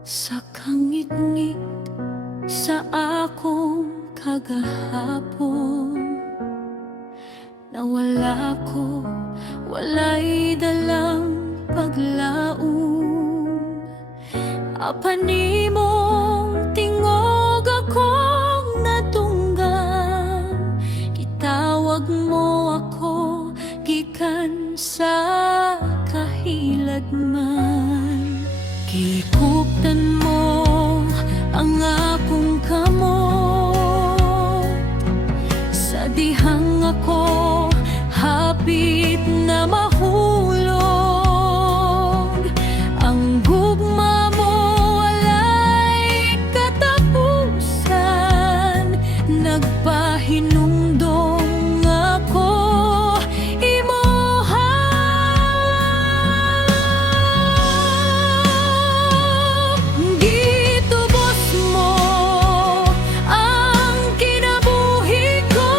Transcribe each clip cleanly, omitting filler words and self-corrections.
Sa kangit-ngit sa akong kagahapon, nawala ko, walay dalang paglaom. Apan nimong tingog akong natunggan, gitawag mo ako gikan sa kahiladman. Gikuptan mo ang akong kamot, sa dihang ako hapit na mahulog. Ang gugma mo walay katapusan, nagpahinumdom ako imuha. Gitubos mo ang kinabuhi ko,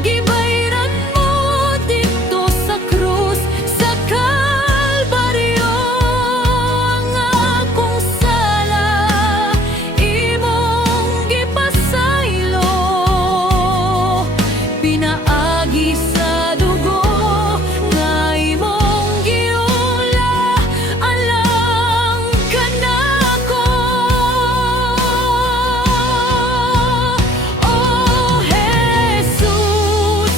gibayran mo dito sa krus sa Kalbaryo. Ang akong sala imong gipasaylo, pinaagi sa dugo nga imong giula. Alang ka nako, oh Jesus,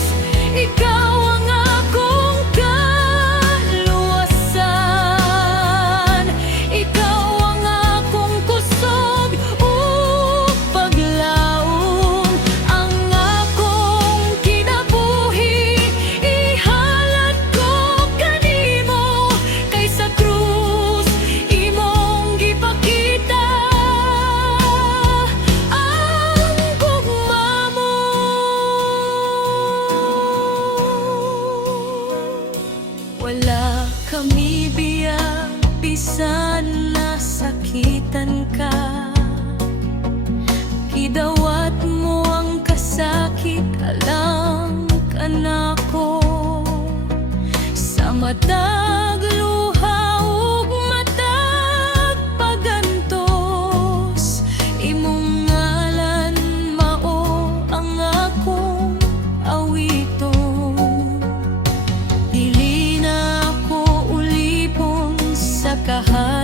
ikaw ang akong kaluwasan. Ikaw ang akong kusog ug paglaom. Ang akong kinabuhi ihalad ko kanimo, kay sa krus imong gipakita ang gugma mo. Wala kami biya, bisan nasakitan ka. Gidawat mo ang kasakit, alang ka nako. Sa matag luha ug matag pagantos, imong ngalan mao ang akong awiton. Dili na ako ulipong sa kahayan,